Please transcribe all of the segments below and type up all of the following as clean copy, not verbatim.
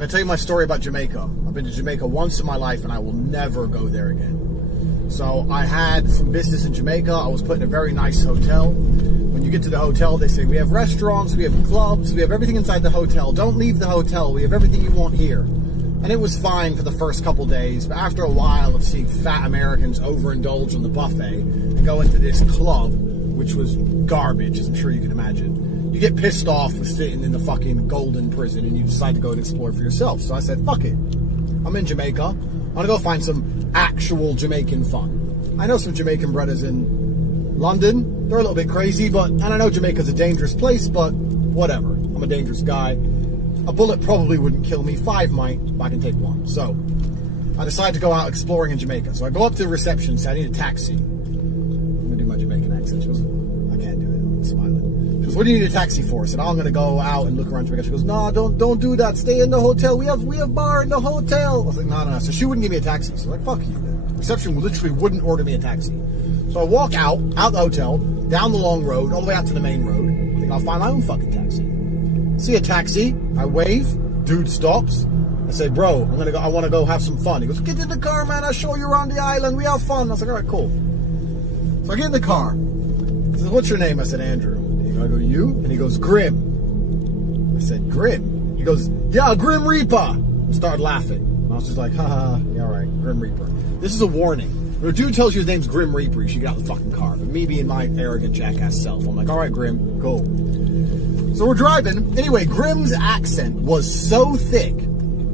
going to tell you my story about Jamaica. I've been to Jamaica once in my life, and I will never go there again. So I had some business in Jamaica. I was put in a very nice hotel. When you get to the hotel, they say, we have restaurants, we have clubs, we have everything inside the hotel. Don't leave the hotel. We have everything you want here. And it was fine for the first couple days, but after a while of seeing fat Americans overindulge on the buffet and go into this club, which was garbage, as I'm sure you can imagine, you get pissed off with sitting in the fucking golden prison and you decide to go and explore for yourself. So I said, fuck it. I'm in Jamaica. I'm going to go find some actual Jamaican fun. I know some Jamaican brothers in London. They're a little bit crazy, and I know Jamaica's a dangerous place, but whatever. I'm a dangerous guy. A bullet probably wouldn't kill me. 5 might, but I can take 1. So I decided to go out exploring in Jamaica. So I go up to the reception, say, I need a taxi. I'm going to do my Jamaican accent. She goes, I can't do it. I'm smiling. She goes, what do you need a taxi for? I said, I'm going to go out and look around Jamaica. She goes, no, don't do that. Stay in the hotel. We have bar in the hotel. I was like, no. So she wouldn't give me a taxi. So I'm like, fuck you. The reception literally wouldn't order me a taxi. So I walk out the hotel, down the long road, all the way out to the main road. I think I'll find my own fucking taxi. See a taxi, I wave, dude stops. I say, bro, I want to go have some fun. He goes, get in the car, man, I'll show you around the island, we have fun. I was like, all right, cool. So I get in the car. He says, what's your name? I said, Andrew. I go, you? And he goes, Grim. I said, Grim? He goes, yeah, Grim Reaper. I started laughing. And I was just like, haha, yeah, all right, Grim Reaper. This is a warning. When a dude tells you his name's Grim Reaper, you should get out of the fucking car. But me being my arrogant jackass self, I'm like, all right, Grim, cool. So we're driving. Anyway, Grim's accent was so thick.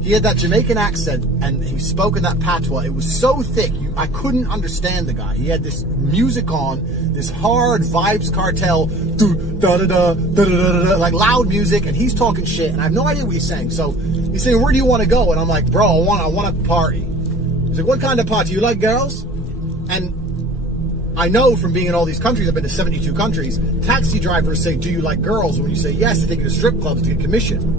He had that Jamaican accent, and he spoke in that patois. It was so thick, I couldn't understand the guy. He had this music on, this hard Vibes Cartel, like loud music, and he's talking shit, and I have no idea what he's saying. So he's saying, where do you want to go? And I'm like, bro, I want to party. He's like, what kind of party? You like girls? And I know from being in all these countries, I've been to 72 countries, taxi drivers say, do you like girls? When you say yes, they take you to strip clubs to get commission.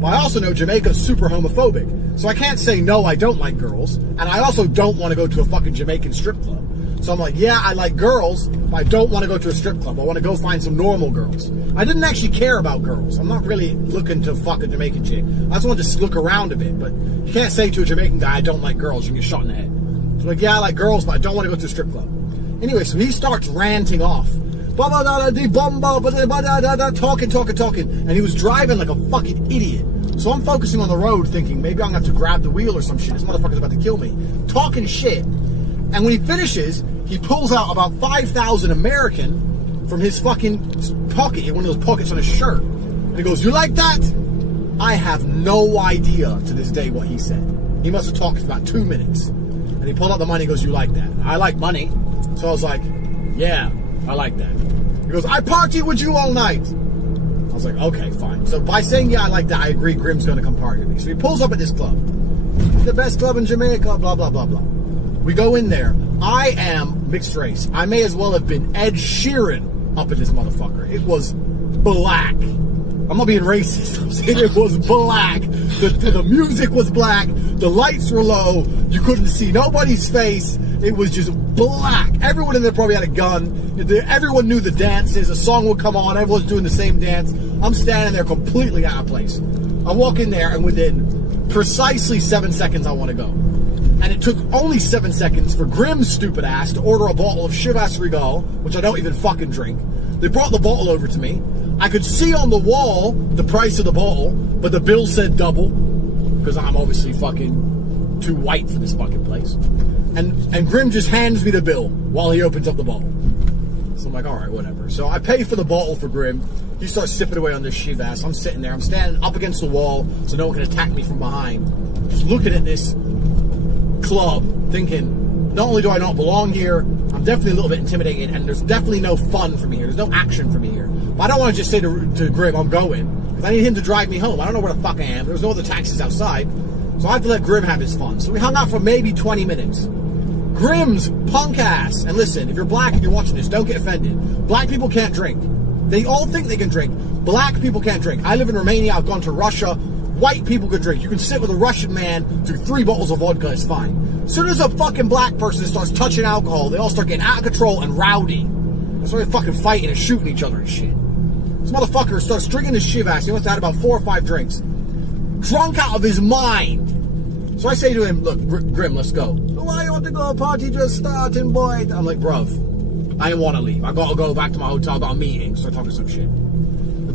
But I also know Jamaica's super homophobic. So I can't say, no, I don't like girls. And I also don't want to go to a fucking Jamaican strip club. So I'm like, yeah, I like girls, but I don't want to go to a strip club. I want to go find some normal girls. I didn't actually care about girls. I'm not really looking to fuck a Jamaican chick. I just want to look around a bit. But you can't say to a Jamaican guy, I don't like girls. You can get shot in the head. So I'm like, yeah, I like girls, but I don't want to go to a strip club. Anyway, so he starts ranting off. Talking. And he was driving like a fucking idiot. So I'm focusing on the road thinking, maybe I'm going to have to grab the wheel or some shit. This motherfucker's about to kill me. Talking shit. And when he finishes, he pulls out about 5,000 American from his fucking pocket, one of those pockets on his shirt. And he goes, you like that? I have no idea to this day what he said. He must have talked for about 2 minutes. And he pulled out the money and goes, you like that? I like money. So I was like, yeah, I like that. He goes, I party with you all night. I was like, okay, fine. So by saying, yeah, I like that, I agree Grim's going to come party with me. So he pulls up at this club. It's the best club in Jamaica, blah, blah, blah, blah. We go in there. I am mixed race. I may as well have been Ed Sheeran up in this motherfucker. It was black. I'm not being racist. I'm saying it was black. The music was black. The lights were low. You couldn't see nobody's face. It was just black. Everyone in there probably had a gun. Everyone knew the dances. A song would come on. Everyone's doing the same dance. I'm standing there completely out of place. I walk in there, and within precisely 7 seconds, I want to go. And it took only 7 seconds for Grim's stupid ass to order a bottle of Chivas Regal, which I don't even fucking drink. They brought the bottle over to me. I could see on the wall the price of the bottle, but the bill said double, because I'm obviously fucking too white for this fucking place. And Grim just hands me the bill while he opens up the bottle. So I'm like, all right, whatever. So I pay for the bottle for Grim. He starts sipping away on this Chivas. I'm sitting there. I'm standing up against the wall so no one can attack me from behind. Just looking at this club, thinking, not only do I not belong here, I'm definitely a little bit intimidated, and there's definitely no fun for me here. There's no action for me here. But I don't want to just say to Grim, I'm going, because I need him to drive me home. I don't know where the fuck I am. There's no other taxis outside. So I have to let Grim have his fun. So we hung out for maybe 20 minutes. Grim's punk ass, and listen, if you're black and you're watching this, don't get offended. Black people can't drink. They all think they can drink. Black people can't drink. I live in Romania. I've gone to Russia. White people can drink. You can sit with a Russian man through 3 bottles of vodka. It's fine. As soon as a fucking black person starts touching alcohol, they all start getting out of control and rowdy. They start fucking fighting and shooting each other and shit. This motherfucker starts drinking his Chivas. He must have had about 4 or 5 drinks. drunk out of his mind. So I say to him, look, Grim, let's go. Why you want to go? Party just starting, boy. I'm like, bruv, I didn't want to leave. I got to go back to my hotel, got a meeting. Start talking some shit.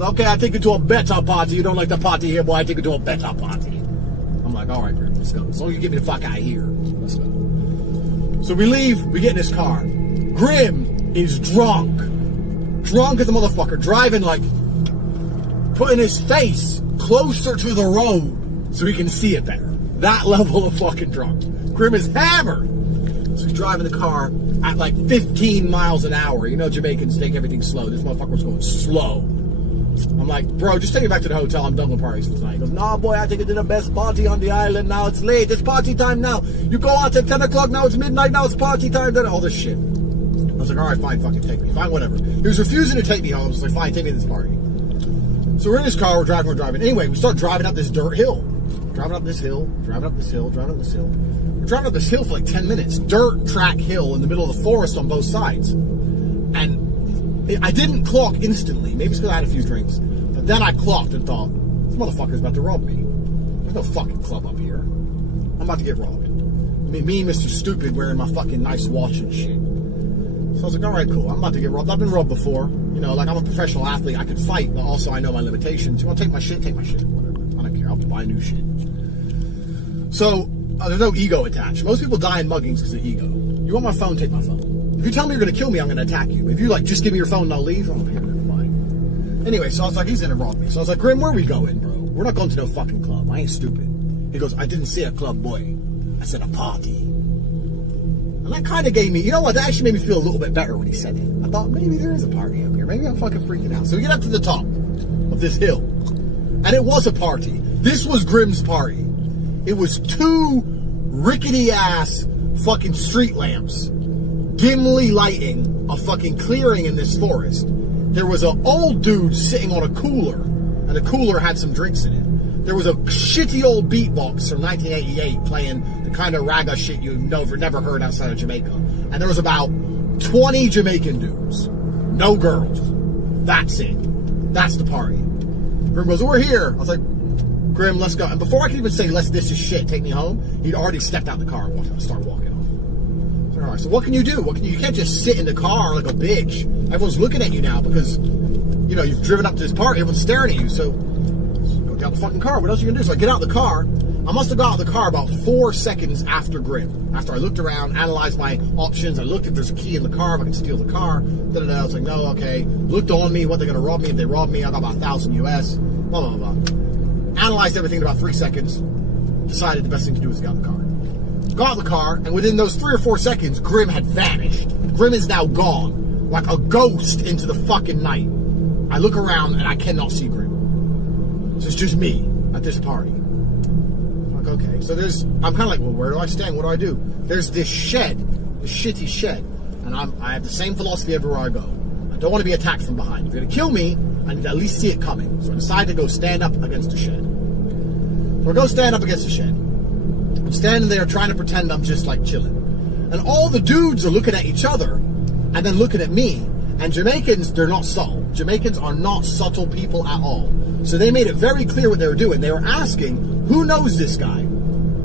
Okay, I take you to a better party. You don't like the party here, boy. I take you to a better party. I'm like, all right, Grim, let's go. As long as you get me the fuck out of here, let's go. So we leave, we get in his car. Grim is drunk. Drunk as a motherfucker. Driving like, putting his face closer to the road so he can see it better. That level of fucking drunk. Grim is hammered. So he's driving the car at like 15 miles an hour. You know Jamaicans take everything slow. This motherfucker was going slow. I'm like, bro, just take me back to the hotel. I'm done with parties for tonight. He goes, nah, boy, I take it to the best party on the island. Now it's late. It's party time now. You go out at 10 o'clock. Now it's midnight. Now it's party time. All this shit. I was like, all right, fine, fucking take me. Fine, whatever. He was refusing to take me home. I was like, fine, take me to this party. So we're in his car. We're driving. Anyway, we start driving up this dirt hill. Driving up this hill. We're driving up this hill for like 10 minutes. Dirt track hill in the middle of the forest on both sides. And I didn't clock instantly. Maybe it's because I had a few drinks. But then I clocked and thought, this motherfucker's about to rob me. There's no fucking club up here. I'm about to get robbed. Me, Mr. Stupid, wearing my fucking nice watch and shit. So I was like, all right, cool. I'm about to get robbed. I've been robbed before. You know, like I'm a professional athlete. I could fight, but also I know my limitations. You want to take my shit? Take my shit. Whatever. I don't care. I'll buy new shit. So there's no ego attached. Most people die in muggings because of ego. You want my phone? Take my phone. If you tell me you're going to kill me, I'm going to attack you. If you like, just give me your phone and I'll leave, I'm like, fine. Anyway, so I was like, he's going to rob me. So I was like, Grim, where are we going, bro? We're not going to no fucking club. I ain't stupid. He goes, I didn't say a club, boy. I said a party. And that kind of gave me, you know what? That actually made me feel a little bit better when he said it. I thought, maybe there is a party up here. Maybe I'm fucking freaking out. So we get up to the top of this hill. And it was a party. This was Grim's party. It was 2 rickety-ass fucking street lamps dimly lighting a fucking clearing in this forest. There was an old dude sitting on a cooler, and the cooler had some drinks in it. There was a shitty old beatbox from 1988 playing the kind of ragga shit you never heard outside of Jamaica. And there was about 20 Jamaican dudes. No girls. That's it. That's the party. Grim goes, we're here. I was like, Grim, let's go. And before I could even say, this is shit, take me home, he'd already stepped out the car and started walking off. So, all right, so what can you do? You can't just sit in the car like a bitch. Everyone's looking at you now because, you know, you've driven up to this party. Everyone's staring at you. So go get out the fucking car. What else are you going to do? So I get out the car. I must have got out of the car about 4 seconds after Grim. After I looked around, analyzed my options. I looked if there's a key in the car, if I can steal the car. I was like, no, okay. Looked on me. What, they're going to rob me? If they rob me, I got about 1,000 US. Blah, blah, blah. Analyzed everything in about 3 seconds. Decided the best thing to do was get out of the car. Got out of the car, and within those 3 or 4 seconds, Grim had vanished. Grim is now gone. Like a ghost into the fucking night. I look around, and I cannot see Grim. So it's just me at this party. I'm like, okay. So I'm kind of like, well, where do I stand? What do I do? There's this shed, this shitty shed. And I have the same philosophy everywhere I go. I don't want to be attacked from behind. If you're going to kill me, I need to at least see it coming. So I decide to go stand up against the shed. So I go stand up against the shed. I'm standing there trying to pretend I'm just like chilling. And all the dudes are looking at each other and then looking at me. And Jamaicans, they're not subtle. Jamaicans are not subtle people at all. So they made it very clear what they were doing. They were asking, who knows this guy?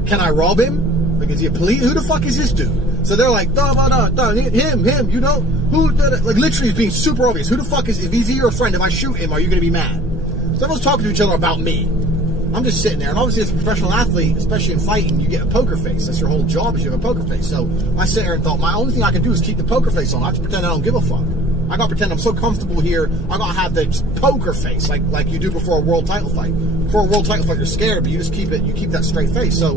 Can I rob him? Like, is he a police? Who the fuck is this dude? So they're like, no, him, you know? Who, like, literally is being super obvious. Who the fuck is, if he's your friend, if I shoot him, are you going to be mad? So everyone's talking to each other about me. I'm just sitting there, and obviously as a professional athlete, especially in fighting, you get a poker face. That's your whole job, is you have a poker face. So I sit there and thought, my only thing I can do is keep the poker face on. I have to pretend I don't give a fuck. I gotta pretend I'm so comfortable here, I gotta have the poker face, like you do before a world title fight. Before a world title fight, you're scared, but you just keep that straight face. So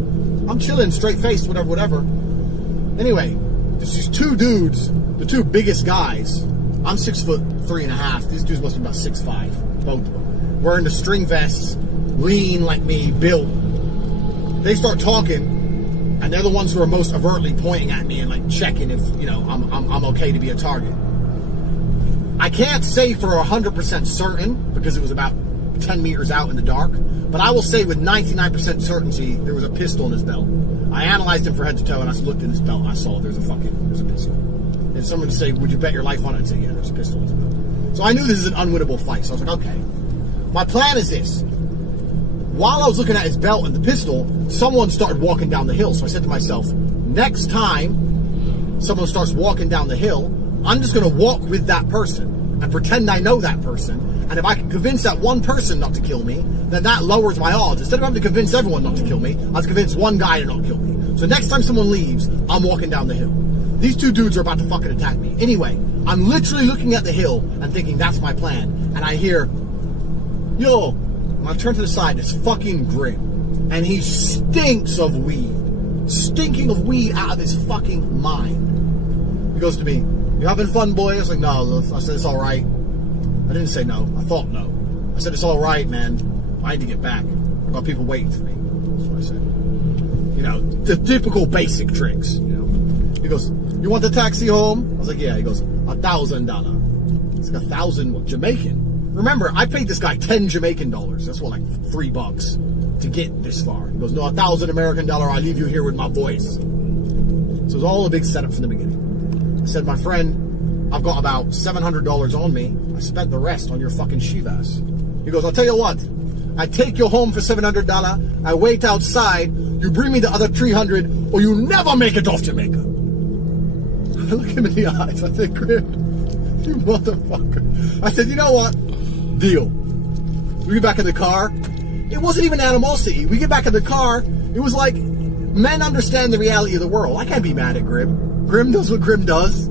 I'm chilling, straight face, whatever. Anyway, there's these 2 dudes, the 2 biggest guys. I'm 6'3.5". These dudes must be about 6'5", both of them. Wearing the string vests, lean like me, built. They start talking, and they're the ones who are most overtly pointing at me and like checking if, you know, I'm okay to be a target. I can't say for 100% certain because it was about 10 meters out in the dark, but I will say with 99% certainty there was a pistol in his belt. I analyzed him for head to toe, and I looked in his belt and I saw there's a pistol. And someone would say, would you bet your life on it? I'd say, yeah, there's a pistol in his belt. So I knew this is an unwinnable fight. So I was like, okay. My plan is this. while I was looking at his belt and the pistol, someone started walking down the hill. So I said to myself, next time someone starts walking down the hill, I'm just going to walk with that person and pretend I know that person. And if I can convince that one person not to kill me, then that lowers my odds. Instead of having to convince everyone not to kill me, I'll convince one guy to not kill me. So next time someone leaves, I'm walking down the hill. These two dudes are about to fucking attack me. Anyway, I'm literally looking at the hill and thinking that's my plan. And I hear, yo, and I turn to the side, it's fucking Grim. And he stinks of weed. Stinking of weed out of his fucking mind. He goes to me, you having fun, boy? I was like, no. I said, it's all right. I didn't say no. I thought no. I said, it's all right, man. I need to get back. I got people waiting for me. That's what I said. You know, the typical basic tricks, you know. He goes, you want the taxi home? I was like, yeah. He goes, $1,000. It's like 1,000 what, Jamaican. Remember, I paid this guy 10 Jamaican dollars. That's what, like $3 to get this far. He goes, no, 1,000 American dollar. I leave you here with my boys. So it was all a big setup from the beginning. I said, my friend, I've got about $700 on me. I spent the rest on your fucking Shivas. He goes, I'll tell you what. I take you home for $700. I wait outside. You bring me the other 300, or you never make it off Jamaica. I look him in the eyes. I said, Grim, you motherfucker. I said, you know what? Deal. We get back in the car. It wasn't even animosity. We get back in the car. It was like, men understand the reality of the world. I can't be mad at Grim. Grim does what Grim does.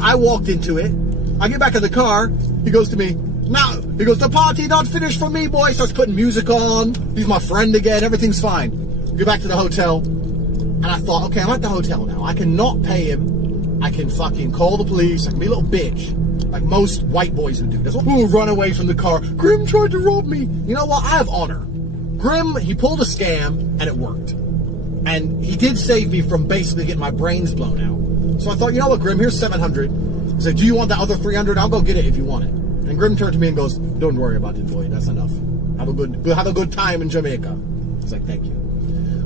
I walked into it. I get back in the car. He goes to me, now, he goes, the party not finished for me, boy. Starts putting music on. He's my friend again. Everything's fine. We get back to the hotel. And I thought, okay, I'm at the hotel now. I can not pay him. I can fucking call the police. I can be a little bitch. Like most white boys would do. That's what who run away from the car. Grim tried to rob me. You know what? I have honor. Grim, he pulled a scam and it worked. And he did save me from basically getting my brains blown out. So I thought, you know what, Grim, here's 700. I said, do you want that other 300? I'll go get it if you want it. And Grim turned to me and goes, don't worry about it, boy. That's enough. Have a good time in Jamaica. I was like, thank you.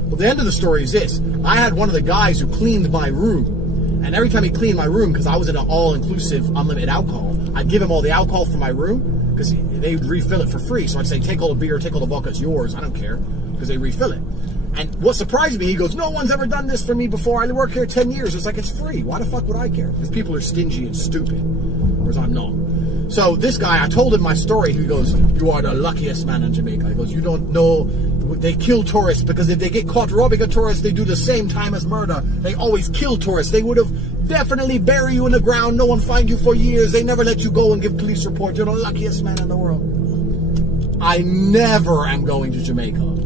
Well, the end of the story is this. I had one of the guys who cleaned my room. And every time he cleaned my room, because I was in an all-inclusive, unlimited alcohol, I'd give him all the alcohol from my room, because they would refill it for free. So I'd say, take all the beer, take all the vodka, it's yours. I don't care, because they refill it. And what surprised me, he goes, no one's ever done this for me before. I work here 10 years. It's like, it's free. Why the fuck would I care? Because people are stingy and stupid, whereas I'm not. So this guy, I told him my story. He goes, you are the luckiest man in Jamaica. He goes, you don't know, they kill tourists because if they get caught robbing a tourist, they do the same time as murder. They always kill tourists. They would have definitely buried you in the ground. No one find you for years. They never let you go and give police reports. You're the luckiest man in the world. I never am going to Jamaica.